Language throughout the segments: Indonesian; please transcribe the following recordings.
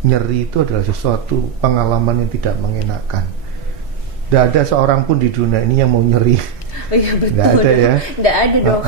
nyeri itu adalah sesuatu pengalaman yang tidak mengenakan. Tidak ada seorang pun di dunia ini yang mau nyeri. Oh iya betul. Nggak ada ya. Nggak ada dok.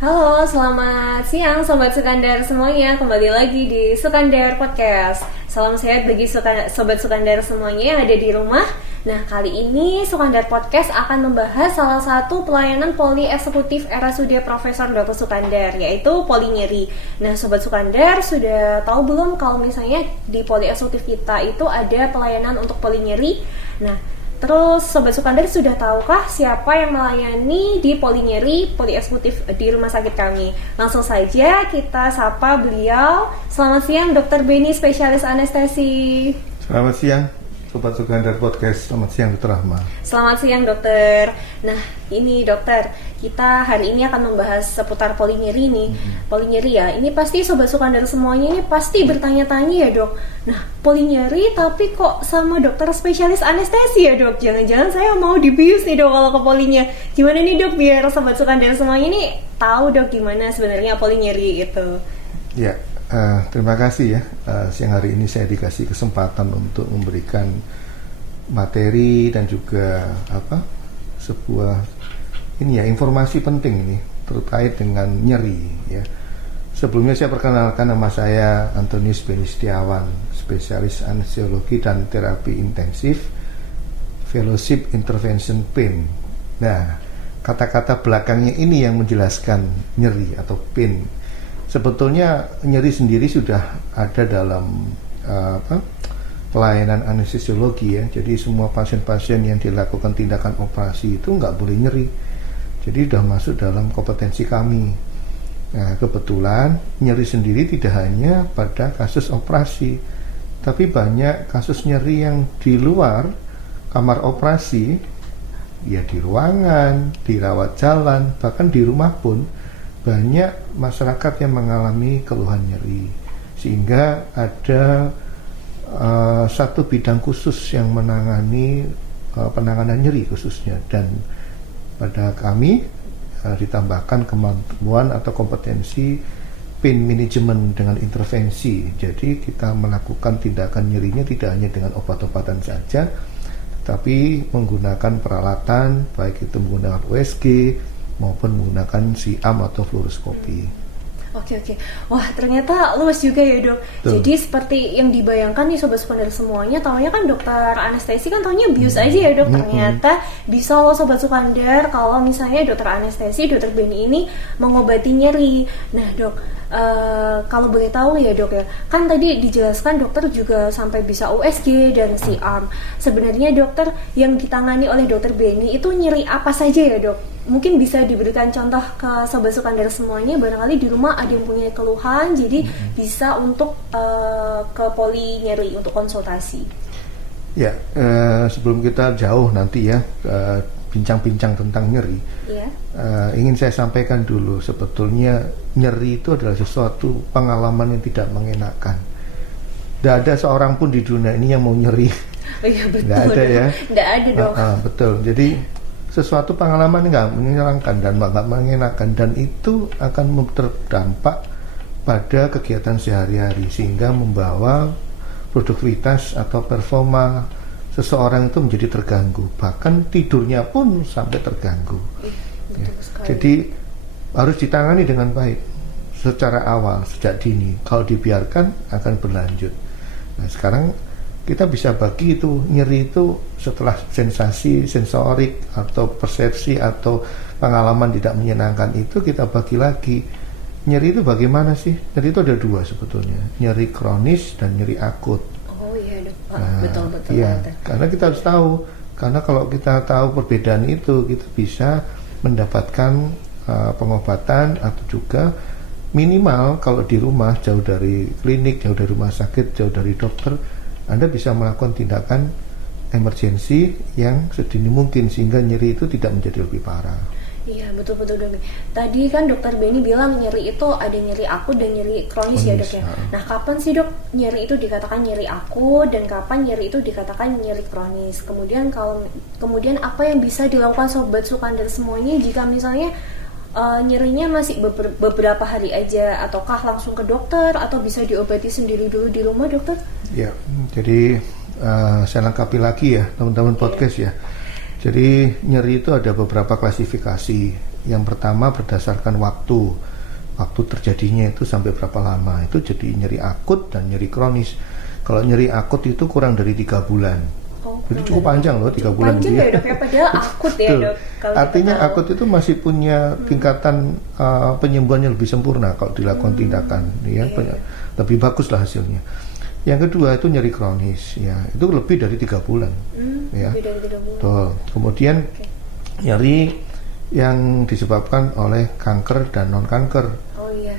Halo, selamat siang Sobat Sukandar semuanya. Kembali lagi di Sukandar Podcast. Salam sehat bagi Sobat Sukandar semuanya yang ada di rumah. Nah, kali ini Sukandar Podcast akan membahas salah satu pelayanan poli eksekutif RSUD Profesor Dr. Sukandar, yaitu poli nyeri. Nah, Sobat Sukandar sudah tahu belum kalau misalnya di poli eksekutif kita itu ada pelayanan untuk poli nyeri? Nah, terus Sobat Sukandar sudah tahukah siapa yang melayani di poli nyeri, poli eksekutif di rumah sakit kami? Langsung saja kita sapa beliau. Selamat siang Dr. Beni, spesialis anestesi. Selamat siang Sobat Sukandar Podcast. Selamat siang Dr. Rahma. Selamat siang dokter. Nah ini dokter, kita hari ini akan membahas seputar poli nyeri nih. Poli nyeri ya, ini pasti Sobat Sukandar semuanya ini pasti bertanya-tanya ya dok. Nah poli nyeri tapi kok sama dokter spesialis anestesi ya dok? Jangan-jangan saya mau dibius nih dok kalau ke polinya. Gimana nih dok biar Sobat Sukandar semuanya ini tahu dok gimana sebenarnya poli nyeri itu? Ya, terima kasih ya. Siang hari ini saya dikasih kesempatan untuk memberikan materi dan juga sebuah informasi penting ini terkait dengan nyeri ya. Sebelumnya saya perkenalkan, nama saya Antonius Beni Setiawan, spesialis anestesiologi dan terapi intensif, Fellowship Intervention Pain. Nah, kata-kata belakangnya ini yang menjelaskan nyeri atau pain. Sebetulnya nyeri sendiri sudah ada dalam pelayanan anestesiologi ya. Jadi semua pasien-pasien yang dilakukan tindakan operasi itu nggak boleh nyeri. Jadi sudah masuk dalam kompetensi kami. Nah, kebetulan nyeri sendiri tidak hanya pada kasus operasi, tapi banyak kasus nyeri yang di luar kamar operasi, ya di ruangan, di rawat jalan, bahkan di rumah pun banyak masyarakat yang mengalami keluhan nyeri. Sehingga ada satu bidang khusus yang menangani penanganan nyeri khususnya, dan pada kami ditambahkan kemampuan atau kompetensi pain management dengan intervensi. Jadi kita melakukan tindakan nyerinya tidak hanya dengan obat-obatan saja, tapi menggunakan peralatan, baik itu menggunakan USG maupun menggunakan siam atau fluoroskopi. Oke. Wah, ternyata luas juga ya dok. Tuh. Jadi seperti yang dibayangkan nih Sobat Sukandar semuanya, taunya kan dokter anestesi kan taunya bius aja ya dok. Ternyata bisa loh Sobat Sukandar kalau misalnya dokter anestesi, dokter Beni ini mengobati nyeri. Nah dok, kalau boleh tahu ya dok ya, kan tadi dijelaskan dokter juga sampai bisa USG dan siam. Sebenarnya dokter yang ditangani oleh dokter Beni itu nyeri apa saja ya dok? Mungkin bisa diberikan contoh ke Sobat Sukandar semuanya, barangkali di rumah ada yang punya keluhan, jadi bisa untuk ke poli nyeri untuk konsultasi. Ya, sebelum kita jauh nanti ya bincang-bincang tentang nyeri, ingin saya sampaikan dulu, sebetulnya nyeri itu adalah sesuatu pengalaman yang tidak mengenakan. Tidak ada seorang pun di dunia ini yang mau nyeri. Oh iya betul. Nggak ada ya. Nggak ada dong. Betul. Jadi sesuatu pengalaman nggak menyenangkan dan nggak mengenakan, dan itu akan berdampak pada kegiatan sehari-hari sehingga membawa produktivitas atau performa seseorang itu menjadi terganggu, bahkan tidurnya pun sampai terganggu. Ya. Jadi harus ditangani dengan baik secara awal, sejak dini. Kalau dibiarkan akan berlanjut. Nah, sekarang kita bisa bagi itu nyeri itu setelah sensasi sensorik atau persepsi atau pengalaman tidak menyenangkan itu, kita bagi lagi. Nyeri itu bagaimana sih? Nyeri itu ada dua sebetulnya, nyeri kronis dan nyeri akut. Oh iya dok. Betul. Iya, karena kita harus tahu, karena kalau kita tahu perbedaan itu, kita bisa mendapatkan pengobatan atau juga minimal kalau di rumah, jauh dari klinik, jauh dari rumah sakit, jauh dari dokter, Anda bisa melakukan tindakan emergensi yang sedini mungkin sehingga nyeri itu tidak menjadi lebih parah. Iya, betul-betul dok. Tadi kan dokter Benny bilang nyeri itu ada nyeri akut dan nyeri kronis ya dok ya. Nah, kapan sih dok nyeri itu dikatakan nyeri akut dan kapan nyeri itu dikatakan nyeri kronis? Kemudian apa yang bisa dilakukan sobat Sukandar semuanya jika misalnya nyerinya masih beberapa hari aja, ataukah langsung ke dokter atau bisa diobati sendiri dulu di rumah dokter? Ya, jadi saya lengkapi lagi ya teman-teman podcast ya. Jadi nyeri itu ada beberapa klasifikasi. Yang pertama berdasarkan waktu terjadinya itu sampai berapa lama. Itu jadi nyeri akut dan nyeri kronis. Kalau nyeri akut itu kurang dari 3 bulan. Jadi cukup panjang loh 3 bulan. Panjang ya dok ya, padahal akut ya dok. Artinya akut itu masih punya tingkatan penyembuhan yang lebih sempurna kalau dilakukan tindakan, ya lebih bagus lah hasilnya. Yang kedua itu nyeri kronis, ya itu lebih dari 3 bulan, ya. Lebih dari 3 bulan. Betul. Kemudian nyeri yang disebabkan oleh kanker dan non kanker. Oh iya.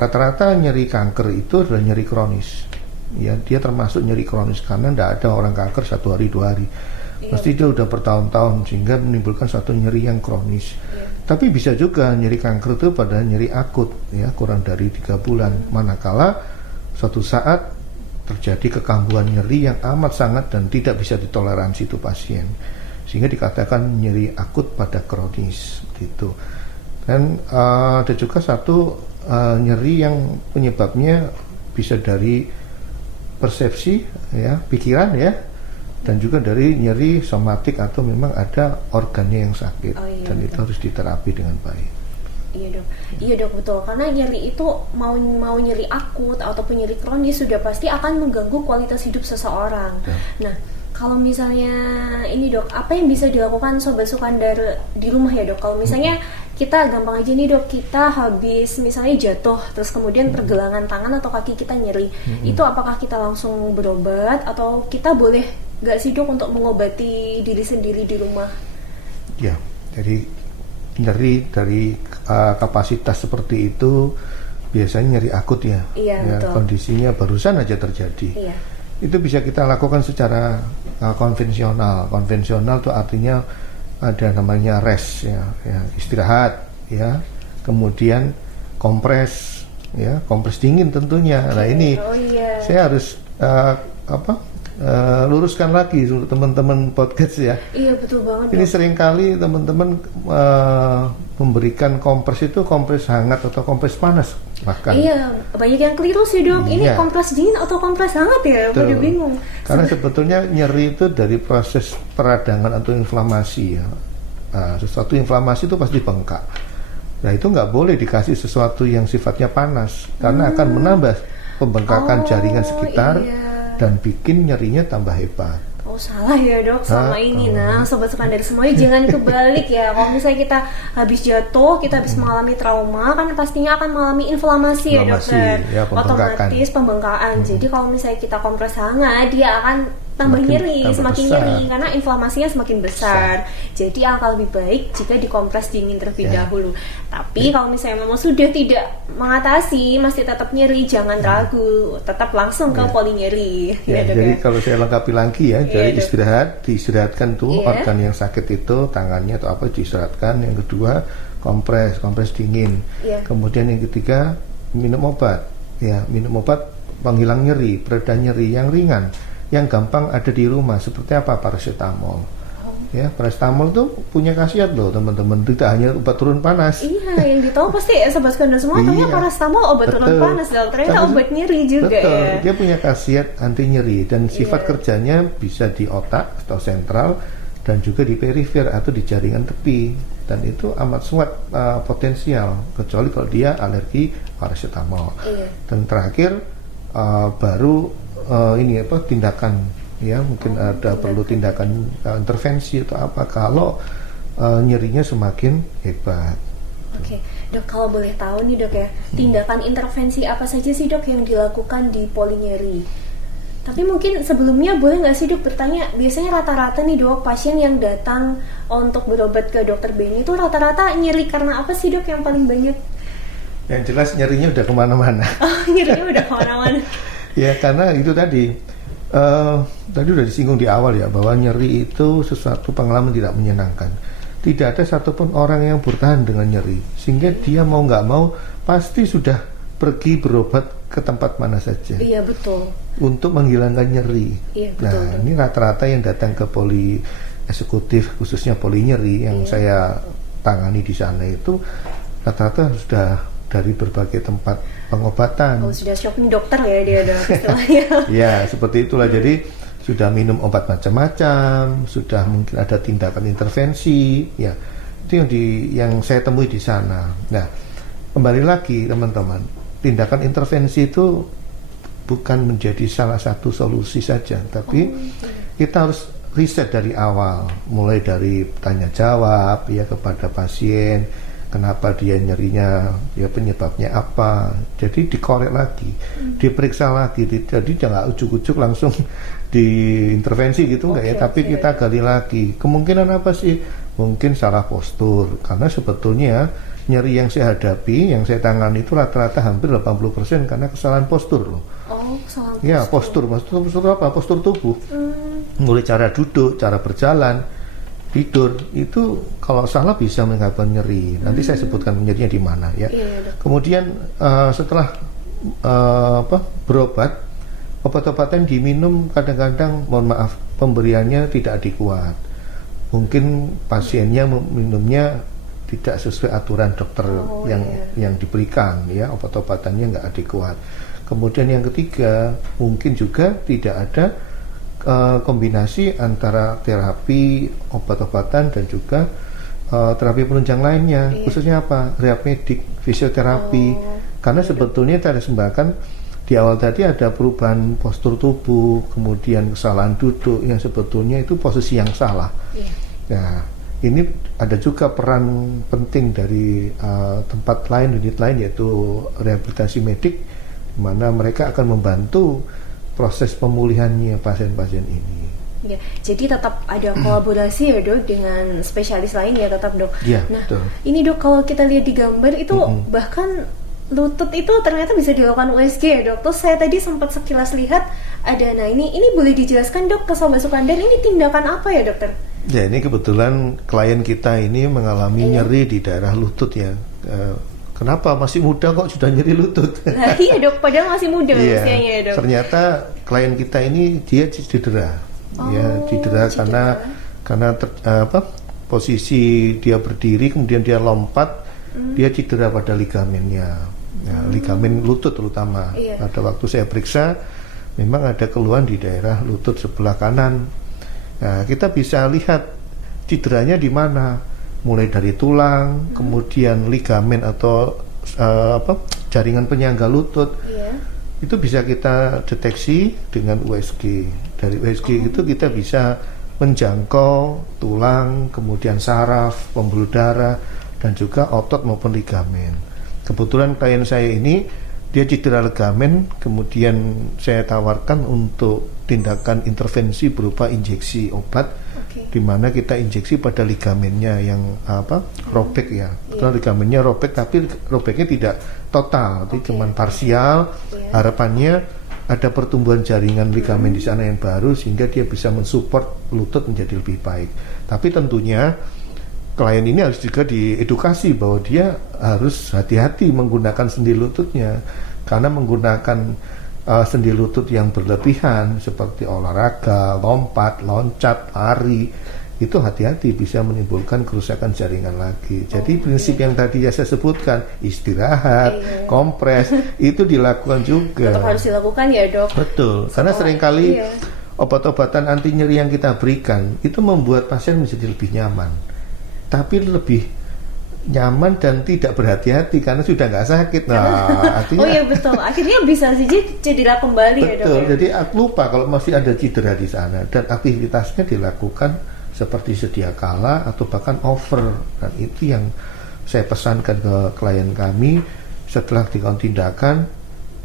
Rata-rata nyeri kanker itu adalah nyeri kronis. Ya, dia termasuk nyeri kronis karena tidak ada orang kanker 1 hari 2 hari. Pasti dia udah bertahun-tahun sehingga menimbulkan suatu nyeri yang kronis. Tapi bisa juga nyeri kanker itu pada nyeri akut, ya kurang dari 3 bulan. Manakala suatu saat terjadi kekambuhan nyeri yang amat sangat dan tidak bisa ditoleransi itu pasien, sehingga dikatakan nyeri akut pada kronis gitu. Dan ada juga satu nyeri yang penyebabnya bisa dari persepsi, ya pikiran ya, dan juga dari nyeri somatik atau memang ada organnya yang sakit. Dan betul. Itu harus diterapi dengan baik. Iya dok betul, karena nyeri itu mau nyeri akut ataupun nyeri kronis sudah pasti akan mengganggu kualitas hidup seseorang. Nah, kalau misalnya ini dok, apa yang bisa dilakukan sobat Sukandar di rumah ya dok? Kalau misalnya kita gampang aja nih dok, kita habis misalnya jatuh terus kemudian pergelangan tangan atau kaki kita nyeri, itu apakah kita langsung berobat atau kita boleh nggak sih dok untuk mengobati diri sendiri di rumah? Ya, jadi nyeri dari kapasitas seperti itu biasanya nyeri akut ya. Iya, betul. Kondisinya barusan aja terjadi. Iya. Itu bisa kita lakukan secara konvensional. Konvensional itu artinya ada namanya rest ya, istirahat ya. Kemudian kompres ya, kompres dingin tentunya. Nah, ini saya harus luruskan lagi untuk teman-teman podcast ya. Iya betul banget. Ini seringkali teman-teman memberikan kompres itu kompres hangat atau kompres panas bahkan. Iya, banyak yang keliru sih dok. Ini kompres dingin atau kompres hangat ya? Udah bingung. Karena sebetulnya nyeri itu dari proses peradangan atau inflamasi ya. Nah, sesuatu inflamasi itu pasti bengkak. Nah, itu nggak boleh dikasih sesuatu yang sifatnya panas karena akan menambah pembengkakan jaringan sekitar. Dan bikin nyerinya tambah hebat. Oh salah ya dok sama ini. Nah sobat Sukandar semuanya jangan kebalik ya. Kalau misalnya kita habis jatuh, kita habis mengalami trauma, kan pastinya akan mengalami inflamasi ya dokter, ya, otomatis pembengkakan. Jadi kalau misalnya kita kompres hangat, dia akan tambah nyeri, semakin besar. Nyeri karena inflamasinya semakin besar. Jadi akan lebih baik jika dikompres dingin terlebih dahulu. Tapi kalau misalnya memang sudah tidak mengatasi, masih tetap nyeri, jangan ragu, tetap langsung ke polinyeri. Jadi kalau saya lengkapi lagi ya, dari diistirahatkan tuh organ yang sakit itu, tangannya atau apa diistirahatkan. Yang kedua kompres dingin. Kemudian yang ketiga minum obat, minum obat penghilang nyeri, pereda nyeri yang ringan, yang gampang ada di rumah. Seperti apa? Paracetamol. Ya, paracetamol tuh punya khasiat loh teman-teman, tidak hanya obat turun panas. Iya, yang ditahu pasti sobat Sukandar semua tahunya paracetamol obat turun panas, ternyata obat nyeri juga. Ya. Dia punya khasiat anti nyeri dan sifat kerjanya bisa di otak atau sentral dan juga di perifer atau di jaringan tepi, dan itu amat sangat potensial kecuali kalau dia alergi paracetamol. Dan terakhir baru tindakan. Ya mungkin ada perlu tindakan intervensi atau apa kalau nyerinya semakin hebat. Oke, dok kalau boleh tahu nih dok ya, tindakan intervensi apa saja sih dok yang dilakukan di polinyeri? Tapi mungkin sebelumnya boleh nggak sih dok bertanya, biasanya rata-rata nih dok pasien yang datang untuk berobat ke dokter Benny itu rata-rata nyeri karena apa sih dok yang paling banyak? Yang jelas nyerinya udah kemana-mana. Oh nyerinya udah kemana-mana. Ya karena itu tadi udah disinggung di awal ya, bahwa nyeri itu sesuatu pengalaman tidak menyenangkan. tidak ada satupun orang yang bertahan dengan nyeri, sehingga dia mau nggak mau pasti sudah pergi berobat ke tempat mana saja. Iya betul. Untuk menghilangkan nyeri. Iya betul. Nah, ini rata-rata yang datang ke poli eksekutif, khususnya poli nyeri yang saya tangani di sana itu rata-rata sudah dari berbagai tempat pengobatan. Oh, sudah shopping dokter ya dia dok istilahnya. Ya, seperti itulah. Jadi sudah minum obat macam-macam, sudah mungkin ada tindakan intervensi, ya itu yang saya temui di sana. Nah, kembali lagi teman-teman, tindakan intervensi itu bukan menjadi salah satu solusi saja, tapi kita harus riset dari awal, mulai dari tanya jawab ya kepada pasien, kenapa dia nyerinya, ya penyebabnya apa, jadi dikorek lagi, diperiksa lagi, jadi jangan ujuk-ujuk langsung diintervensi gitu enggak ya, tapi kita gali lagi, kemungkinan apa sih, mungkin salah postur, karena sebetulnya nyeri yang saya hadapi, yang saya tangani itu rata-rata hampir 80% karena kesalahan postur loh. Oh, kesalahan postur. Ya, postur apa? Postur tubuh. Mulai cara duduk, cara berjalan, tidur, itu kalau salah bisa menyebabkan nyeri. Nanti saya sebutkan nyerinya di mana ya. Kemudian setelah berobat, obat-obatan diminum kadang-kadang, mohon maaf, pemberiannya tidak adekuat. Mungkin pasiennya minumnya tidak sesuai aturan dokter yang diberikan ya, obat-obatannya nggak adekuat. Kemudian yang ketiga, mungkin juga tidak ada kombinasi antara terapi obat-obatan dan juga terapi penunjang lainnya, khususnya apa? Rehab medik, fisioterapi. Karena sebetulnya tadi sembahkan di awal tadi ada perubahan postur tubuh, kemudian kesalahan duduk yang sebetulnya itu posisi yang salah. Nah, ini ada juga peran penting dari tempat lain, unit lain, yaitu rehabilitasi medik, di mana mereka akan membantu proses pemulihannya pasien-pasien ini. Ya, jadi tetap ada kolaborasi ya dok dengan spesialis lain ya tetap dok. Ya, nah, betul. Ini dok kalau kita lihat di gambar itu bahkan lutut itu ternyata bisa dilakukan USG ya dok. Terus saya tadi sempat sekilas lihat ada, nah ini boleh dijelaskan dok ke Sobat Sukandar, ini tindakan apa ya dokter? Ya, ini kebetulan klien kita ini mengalami nyeri di daerah lutut ya. Kenapa masih muda kok sudah nyeri lutut? Nah, iya dok, padahal masih muda usianya ya dok. Ternyata klien kita ini dia cedera, cedera karena posisi dia berdiri kemudian dia lompat, dia cedera pada ligamennya, ligamen lutut terutama. Pada waktu saya periksa, memang ada keluhan di daerah lutut sebelah kanan. Nah, kita bisa lihat cederanya di mana, mulai dari tulang, kemudian ligamen atau jaringan penyangga lutut. Itu bisa kita deteksi dengan USG. Dari USG itu kita bisa menjangkau tulang, kemudian saraf, pembuluh darah, dan juga otot maupun ligamen. Kebetulan klien saya ini dia cedera ligamen, kemudian saya tawarkan untuk tindakan intervensi berupa injeksi obat, di mana kita injeksi pada ligamennya yang robek ya. Betul, ligamennya robek, tapi robeknya tidak total, tapi cuma parsial. Harapannya ada pertumbuhan jaringan ligamen di sana yang baru sehingga dia bisa mensupport lutut menjadi lebih baik. Tapi tentunya klien ini harus juga diedukasi bahwa dia harus hati-hati menggunakan sendi lututnya, karena menggunakan sendi lutut yang berlebihan seperti olahraga, lompat, loncat, lari, itu hati-hati bisa menimbulkan kerusakan jaringan lagi. Jadi prinsip yang tadi saya sebutkan, istirahat, kompres, itu dilakukan juga. Tetap harus dilakukan ya dok. Betul, karena seringkali obat-obatan anti nyeri yang kita berikan itu membuat pasien menjadi lebih nyaman, tapi lebih nyaman dan tidak berhati-hati karena sudah nggak sakit. Nah, artinya betul. Akhirnya bisa sih cedera kembali. Betul, ya dok. Jadi lupa kalau masih ada cedera di sana dan aktivitasnya dilakukan seperti sedia kala atau bahkan over. Dan itu yang saya pesankan ke klien kami. Setelah dilakukan tindakan,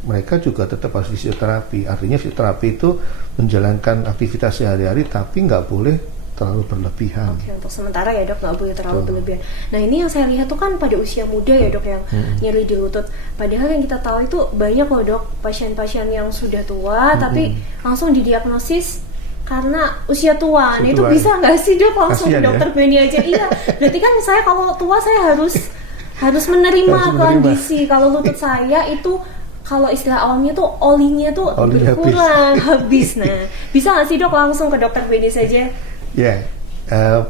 mereka juga tetap harus fisioterapi. Artinya fisioterapi itu menjalankan aktivitas sehari-hari tapi nggak boleh terlalu berlebihan. Untuk sementara ya dok, nggak boleh terlalu berlebihan. Nah, ini yang saya lihat tuh kan pada usia muda ya dok yang nyeri di lutut. Padahal yang kita tahu itu banyak loh dok pasien-pasien yang sudah tua tapi langsung didiagnosis karena usia tua. Nah, Usia itu tua, bisa nggak sih Dok langsung ke Kasian ya. dokter Beni aja? Iya, berarti kan saya kalau tua saya harus menerima Harus menerima. kondisi kalau lutut saya itu, kalau istilah awamnya tuh olinya tuh Olinya berkurang habis. Nah, bisa nggak sih Dok langsung ke dokter Beni saja? Ya,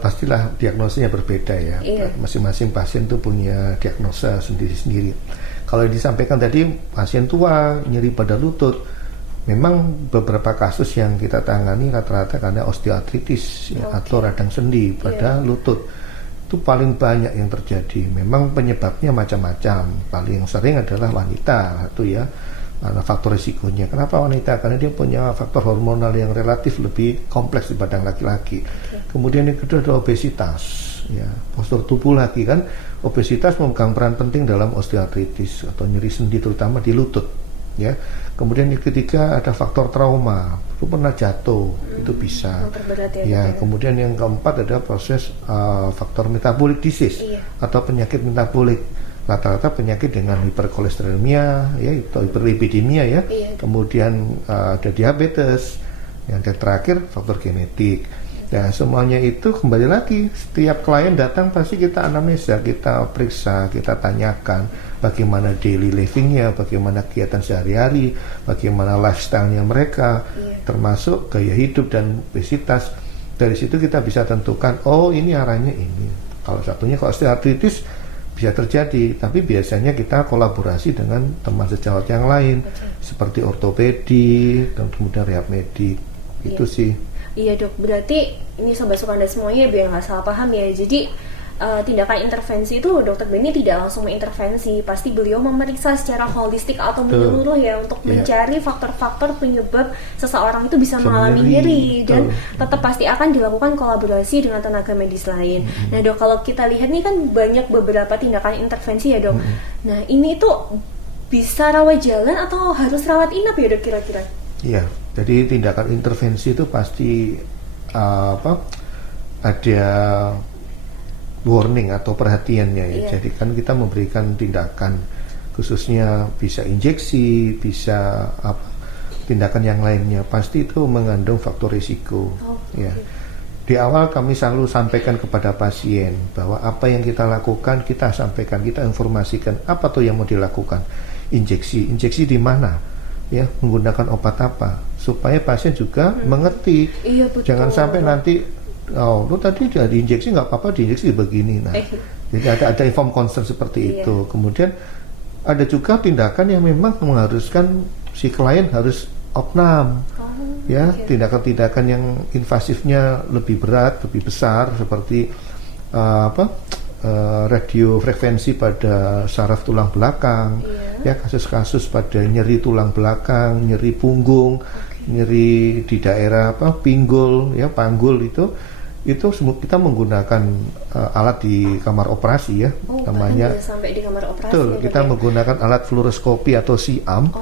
pastilah diagnosanya berbeda ya. Iya. Masing-masing pasien tuh punya diagnosa sendiri-sendiri. Kalau yang disampaikan tadi pasien tua nyeri pada lutut, memang beberapa kasus yang kita tangani rata-rata karena osteoartritis ya, atau radang sendi pada lutut. Itu paling banyak yang terjadi. Memang penyebabnya macam-macam. Paling sering adalah wanita, itu ya. Karena faktor risikonya. Kenapa wanita? Karena dia punya faktor hormonal yang relatif lebih kompleks dibanding laki-laki. Kemudian yang kedua adalah obesitas, ya, postur tubuh lagi kan. Obesitas memegang peran penting dalam osteoartritis atau nyeri sendi terutama di lutut, ya. Kemudian yang ketiga ada faktor trauma, itu pernah jatuh, itu bisa. Memperberat Ya, kemudian yang keempat ada proses faktor metabolic disease atau penyakit metabolik. Rata-rata penyakit dengan hiperkolesterolemia, ya, atau hiperlipidemia ya. Kemudian ada diabetes. Yang terakhir faktor genetik. Ya, semuanya itu kembali lagi setiap klien datang pasti kita anamnesa, kita periksa, kita tanyakan bagaimana daily livingnya, bagaimana kegiatan sehari-hari, bagaimana lifestyle-nya mereka, termasuk gaya hidup dan obesitas. Dari situ kita bisa tentukan, oh ini arahnya ini. Kalau satunya kalau osteoartritis bisa terjadi, tapi biasanya kita kolaborasi dengan teman sejawat yang lain, seperti ortopedi dan kemudian rehab medik. Itu sih. Iya Dok, berarti ini Sobat Sukandar semuanya biar nggak salah paham ya. Jadi tindakan intervensi itu Dokter Beni tidak langsung mengintervensi, pasti beliau memeriksa secara holistik atau menyeluruh ya untuk mencari faktor-faktor penyebab seseorang itu bisa mengalami nyeri, dan tetap pasti akan dilakukan kolaborasi dengan tenaga medis lain. Nah Dok, kalau kita lihat nih kan banyak beberapa tindakan intervensi ya Dok. Nah ini tuh bisa rawat jalan atau harus rawat inap ya Dok kira-kira? Iya, jadi tindakan intervensi itu pasti ada warning atau perhatiannya ya. Jadi kan kita memberikan tindakan khususnya bisa injeksi, bisa tindakan yang lainnya, pasti itu mengandung faktor risiko. Ya. Di awal kami selalu sampaikan kepada pasien bahwa apa yang kita lakukan kita sampaikan, kita informasikan apa tuh yang mau dilakukan. Injeksi di mana? Ya, menggunakan obat apa supaya pasien juga mengerti. Jangan sampai nanti lu tadi udah diinjeksi nggak apa-apa, diinjeksi begini. Nah, jadi ada inform consent seperti itu. Kemudian ada juga tindakan yang memang mengharuskan si klien harus opnam. Tindakan-tindakan yang invasifnya lebih berat, lebih besar seperti radiofrekuensi pada saraf tulang belakang, ya, kasus-kasus pada nyeri tulang belakang, nyeri punggung, nyeri di daerah pinggul, ya, panggul itu kita menggunakan alat di kamar operasi ya, namanya. Sampai di kamar operasi. Betul, kita menggunakan alat fluoroskopi atau SIAM.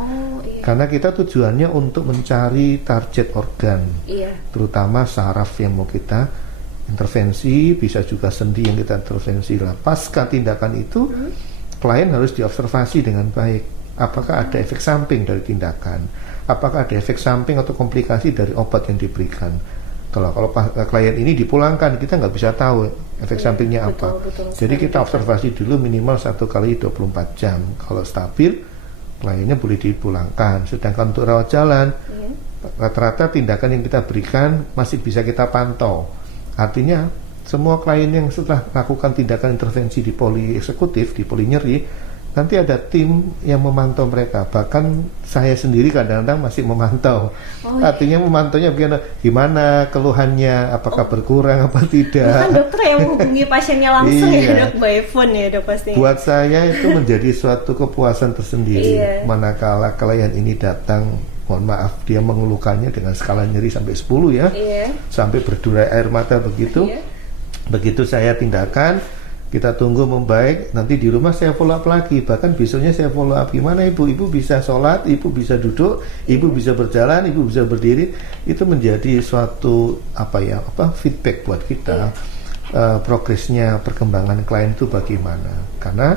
Karena kita tujuannya untuk mencari target organ, terutama saraf yang mau kita intervensi, bisa juga sendi yang kita intervensi. Lah, pasca tindakan itu klien harus diobservasi dengan baik. Apakah ada efek samping dari tindakan? Apakah ada efek samping atau komplikasi dari obat yang diberikan? Kalau klien ini dipulangkan, kita nggak bisa tahu efek sampingnya apa. Jadi kita observasi dulu minimal 1 kali 24 jam. Kalau stabil, kliennya boleh dipulangkan. Sedangkan untuk rawat jalan, rata-rata tindakan yang kita berikan masih bisa kita pantau. Artinya semua klien yang setelah melakukan tindakan intervensi di poli eksekutif, di poli nyeri, nanti ada tim yang memantau mereka. Bahkan saya sendiri kadang-kadang masih memantau. Artinya memantaunya gimana keluhannya, apakah berkurang apa tidak. Bukan dokter yang menghubungi pasiennya langsung ya Dok, by phone ya Dok pasti. Buat saya itu menjadi suatu kepuasan tersendiri. Manakala klien ini datang, mohon maaf, dia mengeluhkannya dengan skala nyeri sampai 10 ya, sampai berderai air mata begitu. Begitu saya tindakan, kita tunggu membaik, nanti di rumah saya follow up lagi, bahkan besoknya saya follow up, gimana ibu bisa sholat, ibu bisa duduk, ibu bisa berjalan, ibu bisa berdiri. Itu menjadi suatu feedback buat kita, progresnya perkembangan klien itu bagaimana. Karena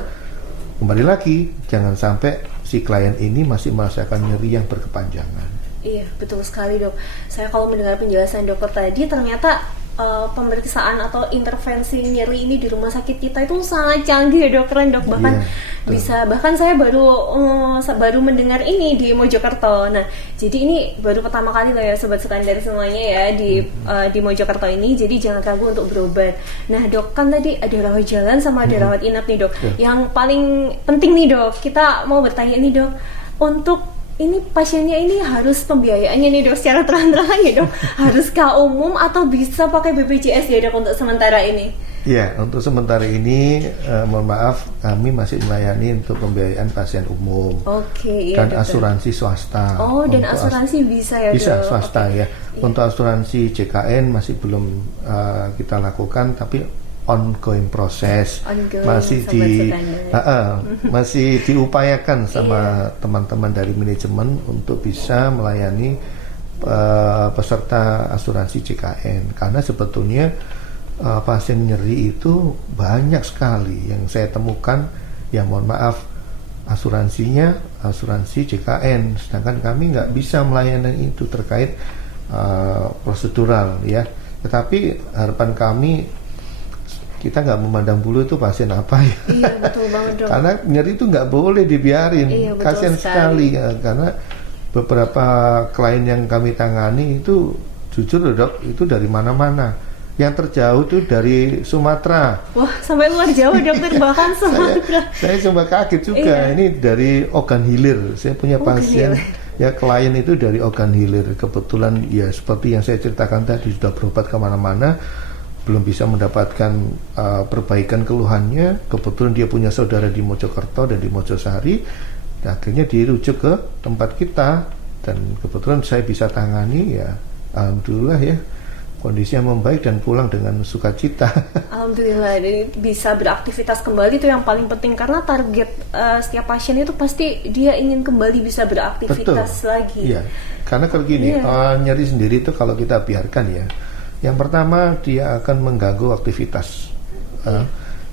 kembali lagi, jangan sampai si klien ini masih merasakan nyeri yang berkepanjangan. Iya, betul sekali dok. Saya kalau mendengar penjelasan dokter tadi, ternyata pemeriksaan atau intervensi nyeri ini di rumah sakit kita itu sangat canggih ya dok, keren dok. Bahkan bahkan saya baru mendengar ini di Mojokerto. Nah, jadi ini baru pertama kali lah ya sobat Sukandar semuanya ya di Mojokerto ini. Jadi jangan ragu untuk berobat. Nah dok, kan tadi ada rawat jalan sama ada rawat inap nih dok. Yang paling penting nih dok, kita mau bertanya nih dok, untuk ini pasiennya ini harus pembiayaannya nih dok secara terang-terangan ya dok, haruskah umum atau bisa pakai BPJS ya dok untuk sementara ini? Ya, untuk sementara ini mohon maaf, kami masih melayani untuk pembiayaan pasien umum. Oke, dan asuransi swasta. Oh, dan asuransi bisa ya dok? Bisa swasta ya. Untuk asuransi JKN masih belum kita lakukan, tapi ongoing proses, masih masih diupayakan sama teman-teman dari manajemen untuk bisa melayani peserta asuransi JKN, karena sebetulnya pasien nyeri itu banyak sekali yang saya temukan, ya mohon maaf, asuransi JKN, sedangkan kami nggak bisa melayani itu terkait prosedural ya. Tetapi harapan kami, kita nggak memandang bulu itu pasien apa ya. Iya, betul banget dok. Karena nyeri itu nggak boleh dibiarin. Iya, kasian sekali ya, karena beberapa klien yang kami tangani itu jujur loh dok, itu dari mana-mana. Yang terjauh itu dari Sumatera. Wah, sampai luar Jawa dokter, bahkan Sumatera. saya coba kaget juga. Iya. Ini dari Ogan Hilir. Saya punya pasien ya, klien itu dari Ogan Hilir. Kebetulan ya seperti yang saya ceritakan tadi, sudah berobat kemana-mana, belum bisa mendapatkan perbaikan keluhannya. Kebetulan dia punya saudara di Mojokerto dan di Mojosari, dan akhirnya dirujuk ke tempat kita, dan kebetulan saya bisa tangani ya, alhamdulillah ya, kondisinya membaik dan pulang dengan sukacita. Alhamdulillah, dan bisa beraktivitas kembali itu yang paling penting, karena target setiap pasien itu pasti dia ingin kembali bisa beraktivitas. Betul. Lagi. Iya, karena kalau gini, nyeri sendiri itu kalau kita biarkan ya, yang pertama dia akan mengganggu aktivitas.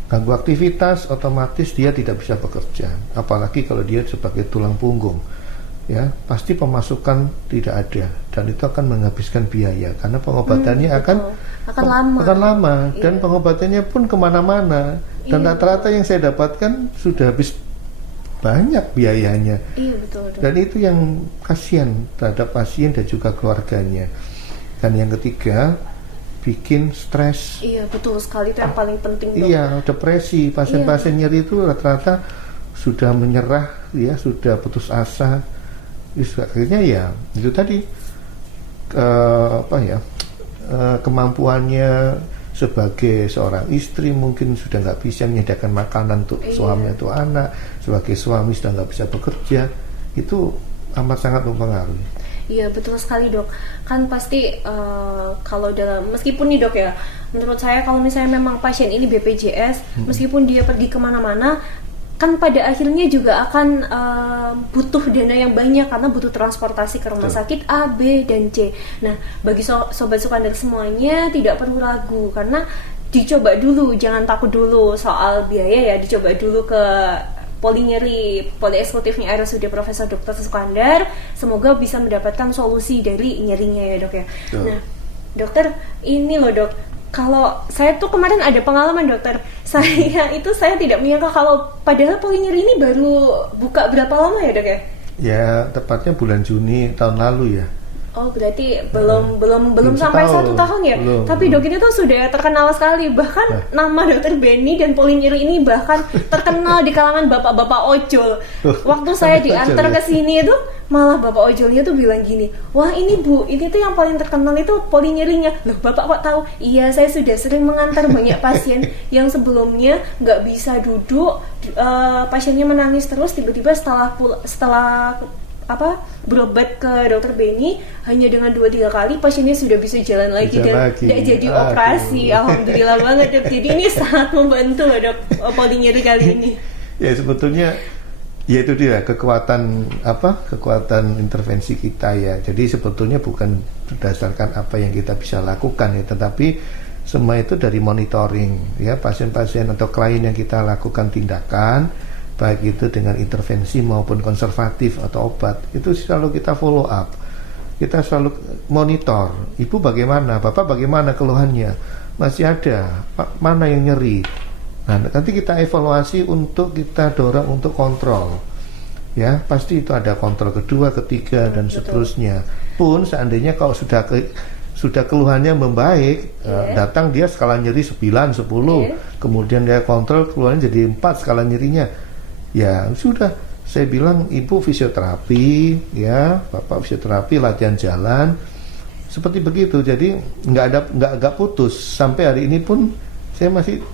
Ganggu aktivitas, otomatis dia tidak bisa bekerja. Apalagi kalau dia sebagai tulang punggung, ya pasti pemasukan tidak ada, dan itu akan menghabiskan biaya karena pengobatannya akan lama dan pengobatannya pun kemana-mana. Dan rata-rata yang saya dapatkan sudah habis banyak biayanya. Iya, betul. Dan itu yang kasihan terhadap pasien dan juga keluarganya. Dan yang ketiga, bikin stres. Iya, betul sekali, itu yang paling penting dok. Iya, depresi. Pasien-pasien nyeri itu rata-rata sudah menyerah ya, sudah putus asa. Akhirnya ya itu tadi kemampuannya sebagai seorang istri mungkin sudah nggak bisa menyediakan makanan untuk suami atau anak, sebagai suami sudah nggak bisa bekerja, itu amat sangat mempengaruhi. Iya, betul sekali dok. Kan pasti kalau meskipun nih dok ya, menurut saya kalau misalnya memang pasien ini BPJS, meskipun dia pergi kemana-mana, kan pada akhirnya juga akan butuh dana yang banyak, karena butuh transportasi ke rumah sakit A, B, dan C. Nah, bagi Sobat Sukandar semuanya tidak perlu ragu, karena dicoba dulu, jangan takut dulu soal biaya ya, dicoba dulu ke Polinyeri, Polieksekutifnya RSUD Profesor Dr. Sukandar. Semoga bisa mendapatkan solusi dari nyerinya ya dok ya. Nah dokter, ini loh dok, kalau saya tuh kemarin ada pengalaman dokter, saya tidak menyangka kalau padahal Polinyeri ini baru buka berapa lama ya dok ya? Ya tepatnya bulan Juni tahun lalu ya. Oh, berarti belum sampai setahun. 1 tahun ya. Belum. Tapi dok ini tuh sudah terkenal sekali. Bahkan nama Dokter Benny dan Polinyeri ini bahkan terkenal di kalangan bapak-bapak ojol. Waktu saya diantar ke sini itu malah bapak ojolnya tuh bilang gini, "Wah, ini Bu, ini tuh yang paling terkenal itu Polinyerinya." Loh, Bapak kok tahu? Iya, saya sudah sering mengantar banyak pasien yang sebelumnya nggak bisa duduk, pasiennya menangis terus, tiba-tiba setelah berobat ke Dokter Benny hanya dengan 2-3 kali pasiennya sudah bisa jalan lagi dan tidak jadi operasi. Alhamdulillah banget dok. Jadi ini sangat membantu loh dok, Polinyeri kali ini. Ya sebetulnya ya itu dia kekuatan intervensi kita ya. Jadi sebetulnya bukan berdasarkan apa yang kita bisa lakukan ya, tetapi semua itu dari monitoring ya, pasien-pasien atau klien yang kita lakukan tindakan, baik itu dengan intervensi maupun konservatif atau obat, itu selalu kita follow up. kita selalu monitor, ibu bagaimana, bapak bagaimana keluhannya, masih ada, mana yang nyeri. Nah, nanti kita evaluasi untuk kita dorong untuk kontrol. Ya, pasti itu ada kontrol kedua, ketiga, dan seterusnya. Pun seandainya kalau sudah keluhannya membaik, datang dia skala nyeri 9, 10, kemudian dia kontrol keluhannya jadi 4 skala nyerinya. Ya, sudah. Saya bilang ibu fisioterapi, ya, bapak fisioterapi, latihan jalan, seperti begitu. Jadi nggak putus sampai hari ini pun saya masih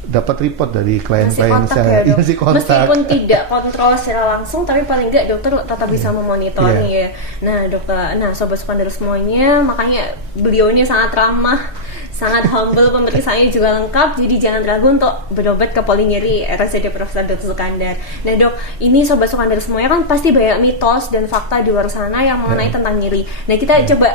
dapat report dari klien-klien saya, ya, masih kontak. Meskipun tidak kontrol secara langsung, tapi paling nggak dokter tetap bisa memonitornya ya. Nah dokter, sobat Sukandar semuanya, makanya beliau ini sangat ramah, sangat humble, pemeriksaannya juga lengkap, jadi jangan ragu untuk berobat ke polinyeri RSUD Profesor Dr. Sukandar. Nah dok, ini sobat Sukandar semuanya kan pasti banyak mitos dan fakta di luar sana yang mengenai tentang nyeri. Nah kita coba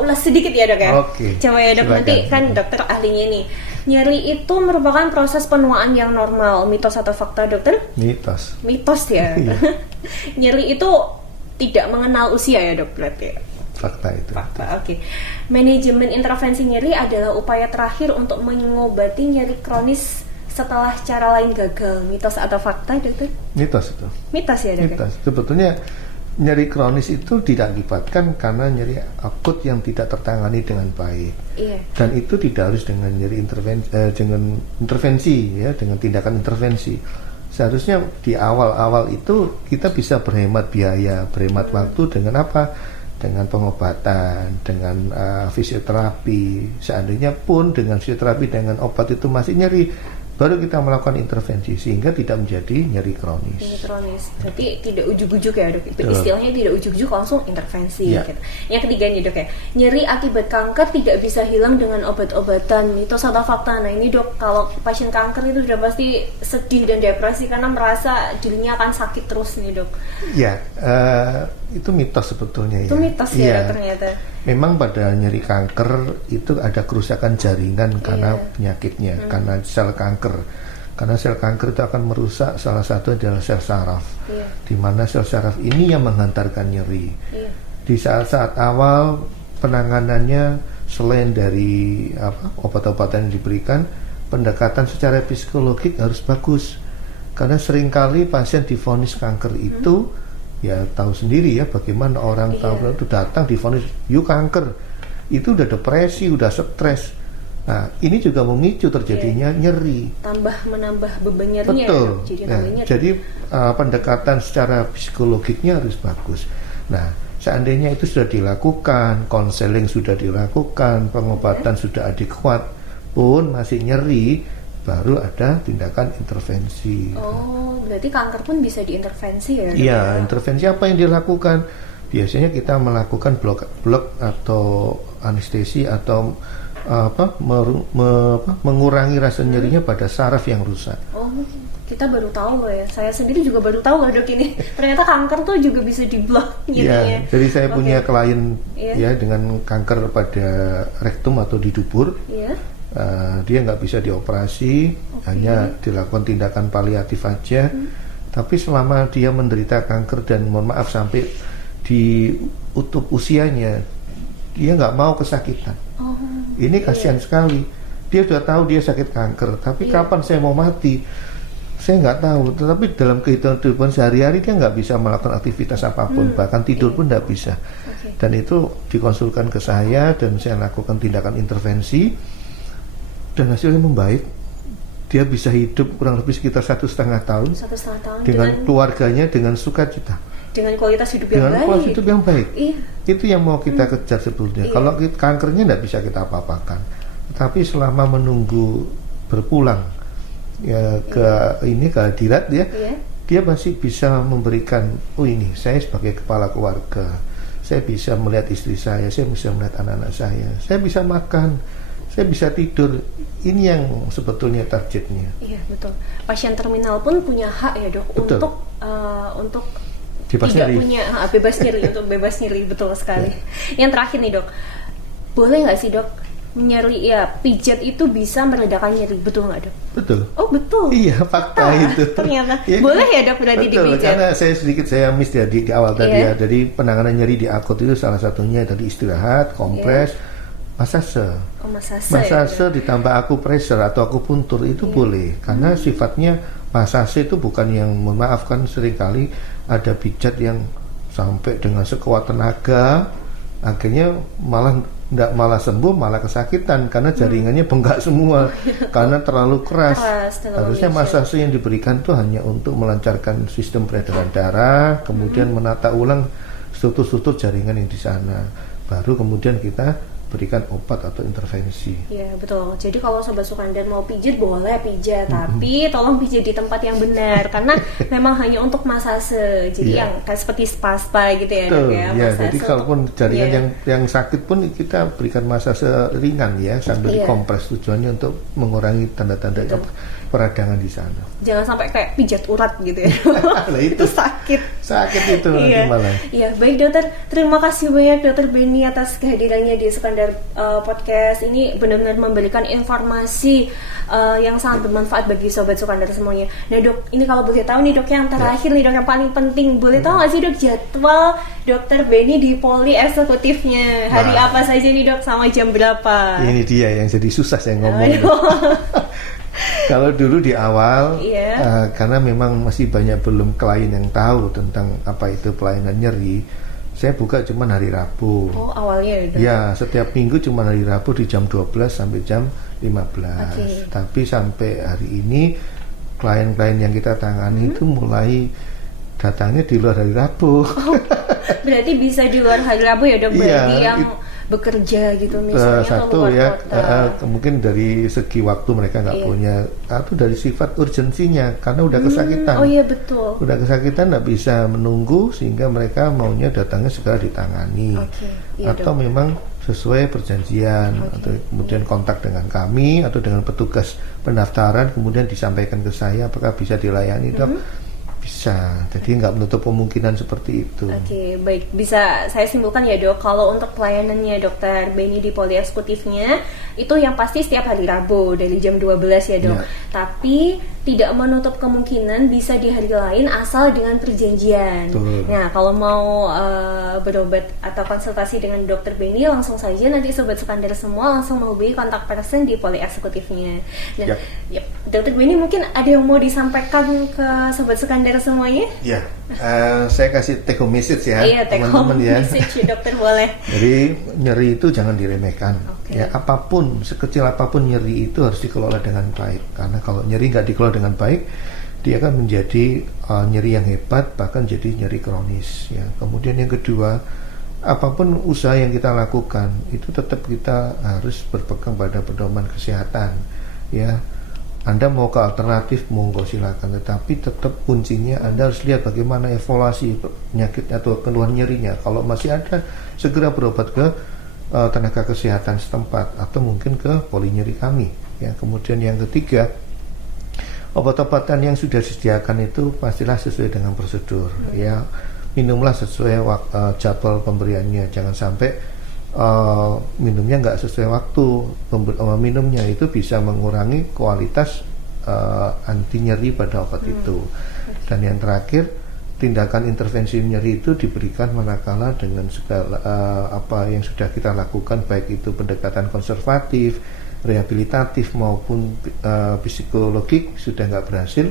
ulas sedikit ya dok ya. Coba ya dok, nanti kan dokter ahlinya nih. Nyeri itu merupakan proses penuaan yang normal, mitos atau fakta dokter? Mitos ya. Nyeri itu tidak mengenal usia ya dok berarti. Fakta itu. Oke. Manajemen intervensi nyeri adalah upaya terakhir untuk mengobati nyeri kronis setelah cara lain gagal. Mitos atau fakta, dokter? Mitos itu. Mitos ya, dokter? Mitos. Sebetulnya nyeri kronis itu diakibatkan karena nyeri akut yang tidak tertangani dengan baik. Iya. Dan itu tidak harus dengan nyeri intervensi ya, dengan tindakan intervensi. Seharusnya di awal-awal itu kita bisa berhemat biaya, berhemat waktu dengan apa? Dengan pengobatan, dengan fisioterapi. Seandainya pun dengan fisioterapi, dengan obat itu masih nyeri, baru kita melakukan intervensi sehingga tidak menjadi nyeri kronis. Nyeri kronis, berarti tidak ujuk-ujuk ya dok. Istilahnya tidak ujuk-ujuk, langsung intervensi. Ya. Gitu. Yang ketiga nih dok ya, nyeri akibat kanker tidak bisa hilang dengan obat-obatan. Mitos atau fakta? Nah ini dok, kalau pasien kanker itu sudah pasti sedih dan depresi karena merasa dirinya akan sakit terus nih dok. Ya, itu mitos sebetulnya. Itu mitos ya dok, ternyata. Memang pada nyeri kanker itu ada kerusakan jaringan karena penyakitnya, karena sel kanker. Karena sel kanker itu akan merusak, salah satu adalah sel saraf, di mana sel saraf ini yang menghantarkan nyeri. Di saat-saat awal penanganannya, selain dari obat-obatan yang diberikan, pendekatan secara psikologik harus bagus. Karena seringkali pasien divonis kanker itu ya tahu sendiri ya bagaimana orang tahu itu datang divonis kanker, itu udah depresi, udah stres. Nah ini juga memicu terjadinya nyeri, menambah beban nyerinya. Betul. Ya, jadi pendekatan secara psikologiknya harus bagus. Nah seandainya itu sudah dilakukan, konseling sudah dilakukan, pengobatan sudah adekuat, pun masih nyeri, baru ada tindakan intervensi. Oh, berarti kanker pun bisa diintervensi ya? Iya, intervensi apa yang dilakukan? Biasanya kita melakukan blok atau anestesi atau mengurangi rasa nyerinya pada saraf yang rusak. Oh, kita baru tahu loh ya. Saya sendiri juga baru tahu loh dok ini. Ternyata kanker tuh juga bisa diblok nyerinya. Iya, jadi saya punya klien ya dengan kanker pada rektum atau di dubur. Iya. Dia nggak bisa dioperasi, hanya dilakukan tindakan paliatif aja. Tapi selama dia menderita kanker dan mohon maaf sampai di usianya, dia nggak mau kesakitan. Ini kasihan sekali. Dia sudah tahu dia sakit kanker, tapi kapan saya mau mati? Saya nggak tahu. Tetapi dalam kehidupan sehari-hari dia nggak bisa melakukan aktivitas apapun, bahkan tidur pun nggak bisa. Dan itu dikonsulkan ke saya dan saya lakukan tindakan intervensi. Dan hasilnya membaik. Dia bisa hidup kurang lebih sekitar 1,5 tahun dengan keluarganya dengan sukacita, dengan kualitas hidup yang baik. Dengan kualitas hidup yang baik. Itu yang mau kita kejar sebetulnya. Kalau kankernya tidak bisa kita apa-apakan, tapi selama menunggu berpulang ya ke hadirat dia masih bisa memberikan, ini saya sebagai kepala keluarga, saya bisa melihat istri saya bisa melihat anak-anak saya bisa makan, saya bisa tidur. Ini yang sebetulnya targetnya. Iya betul. Pasien terminal pun punya hak ya dok, untuk bebas tidak nyeri. Punya bebas nyeri untuk bebas nyeri, betul sekali. Yang terakhir nih dok, boleh nggak sih dok nyeri ya, pijat itu bisa meredakan nyeri, betul nggak dok? Betul. Oh betul. Iya, fakta itu. Ternyata Ya, boleh ya dok berarti betul, dipijat. karena saya miss ya di awal tadi Iya. ya. Jadi penanganan nyeri di akut itu salah satunya dari istirahat, kompres, masase. Oh masase. Masase ditambah akupressure atau akupuntur itu boleh, karena sifatnya masase itu bukan yang, memaafkan, seringkali ada pijat yang sampai dengan sekuat tenaga, akhirnya malah sembuh, malah kesakitan karena jaringannya bengkak semua karena terlalu keras. Harusnya masase yang diberikan itu hanya untuk melancarkan sistem peredaran darah, kemudian menata ulang struktur-struktur jaringan yang di sana, baru kemudian kita berikan obat atau intervensi. Iya betul. Jadi kalau sobat Sukandar mau pijat boleh pijat, tapi tolong pijat di tempat yang benar karena memang hanya untuk masase. Jadi yang kayak seperti spa gitu ya dok ya. Ya, jadi kalaupun jaringan yang sakit pun kita berikan masase ringan ya sambil dikompres, tujuannya untuk mengurangi tanda-tanda peradangan di sana. Jangan sampai kayak pijat urat gitu ya. Nah, itu sakit. Sakit itu nanti malah. Iya, baik dokter. Terima kasih banyak dokter Benny atas kehadirannya di Sukandar Podcast. Ini benar-benar memberikan informasi yang sangat bermanfaat bagi sobat Sukandar semuanya. Nah dok, ini kalau boleh tahu nih dok, yang terakhir nih dok, yang paling penting, boleh tahu nggak sih dok jadwal dokter Benny di poli eksekutifnya hari apa saja nih dok, sama jam berapa? Ini dia yang jadi susah saya ngomong. Kalau dulu di awal, karena memang masih banyak belum klien yang tahu tentang apa itu pelayanan nyeri, saya buka cuma hari Rabu. Oh awalnya udah. Ya, setiap minggu cuma hari Rabu di jam 12 sampai jam 15. Tapi sampai hari ini klien-klien yang kita tangani itu mulai datangnya di luar hari Rabu. Oh, berarti bisa di luar hari Rabu ya dok? Berarti yang bekerja gitu misalnya satu ya, mungkin dari segi waktu mereka nggak punya, atau dari sifat urgensinya karena udah kesakitan. Oh iya betul. Udah kesakitan nggak bisa menunggu sehingga mereka maunya datangnya segera ditangani. Atau memang sesuai perjanjian atau kemudian kontak dengan kami atau dengan petugas pendaftaran kemudian disampaikan ke saya apakah bisa dilayani dok. Bisa, jadi nggak menutup kemungkinan seperti itu. Oke, baik. Bisa saya simpulkan ya dok, kalau untuk pelayanannya dokter Benny di poli eksekutifnya itu yang pasti setiap hari Rabu dari jam 12 ya dok. Tapi tidak menutup kemungkinan bisa di hari lain asal dengan perjanjian. Nah, kalau mau berobat atau konsultasi dengan dokter Benny langsung saja nanti sobat Sukandar semua langsung menghubungi kontak person di poli eksekutifnya. Nah, dokter Benny mungkin ada yang mau disampaikan ke sobat Sukandar semuanya? Ya, saya kasih take home message ya, teman-teman ya. Message dokter boleh. Jadi nyeri itu jangan diremehkan. Ya, apapun, sekecil apapun nyeri itu harus dikelola dengan baik. Karena kalau nyeri nggak dikelola dengan baik, dia akan menjadi nyeri yang hebat, bahkan jadi nyeri kronis. Ya, kemudian yang kedua, apapun usaha yang kita lakukan itu tetap kita harus berpegang pada pedoman kesehatan. Ya. Anda mau ke alternatif, monggo silakan, tetapi tetap kuncinya Anda harus lihat bagaimana evaluasi penyakit atau keluhan nyerinya. Kalau masih ada, segera berobat ke tenaga kesehatan setempat atau mungkin ke poli nyeri kami. Ya, kemudian yang ketiga, obat-obatan yang sudah disediakan itu pastilah sesuai dengan prosedur. Ya, minumlah sesuai jadwal pemberiannya, jangan sampai minumnya nggak sesuai waktu. Minumnya itu bisa mengurangi kualitas anti nyeri pada obat itu. Dan yang terakhir, tindakan intervensi nyeri itu diberikan manakala dengan segala apa yang sudah kita lakukan, baik itu pendekatan konservatif, rehabilitatif maupun psikologik sudah nggak berhasil,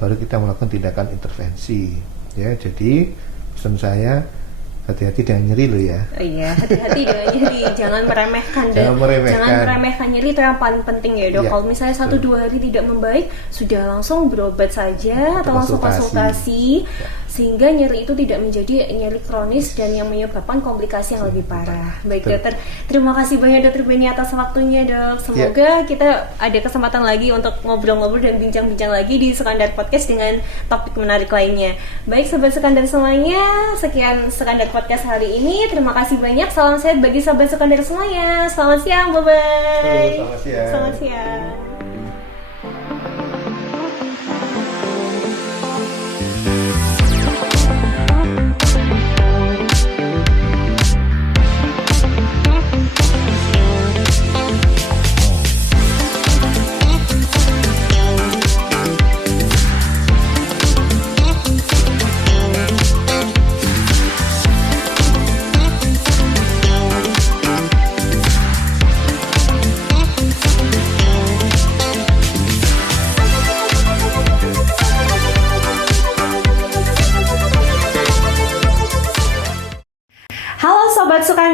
baru kita melakukan tindakan intervensi. Ya, jadi pesan saya, hati-hati dengan nyeri loh ya. Iya, hati-hati dengan nyeri, jangan meremehkan. Jangan meremehkan nyeri, itu yang paling penting ya dok. Kalau misalnya 1-2 hari tidak membaik, sudah langsung berobat saja atau langsung konsultasi, sehingga nyeri itu tidak menjadi nyeri kronis dan yang menyebabkan komplikasi yang lebih parah. Baik dokter, terima kasih banyak dokter Benny atas waktunya dok. Semoga kita ada kesempatan lagi untuk ngobrol-ngobrol dan bincang-bincang lagi di Sukandar Podcast dengan topik menarik lainnya. Baik sobat Sukandar semuanya, sekian Sukandar Podcast hari ini. Terima kasih banyak. Salam sehat bagi sobat Sukandar semuanya. Selamat siang, bye-bye. Selamat siang.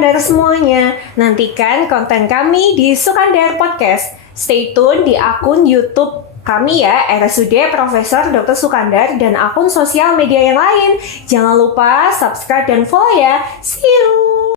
Sukandar semuanya. Nantikan konten kami di Sukandar Podcast. Stay tune di akun YouTube kami ya, RSUD Profesor Dr. Sukandar, dan akun sosial media yang lain. Jangan lupa subscribe dan follow ya. See you!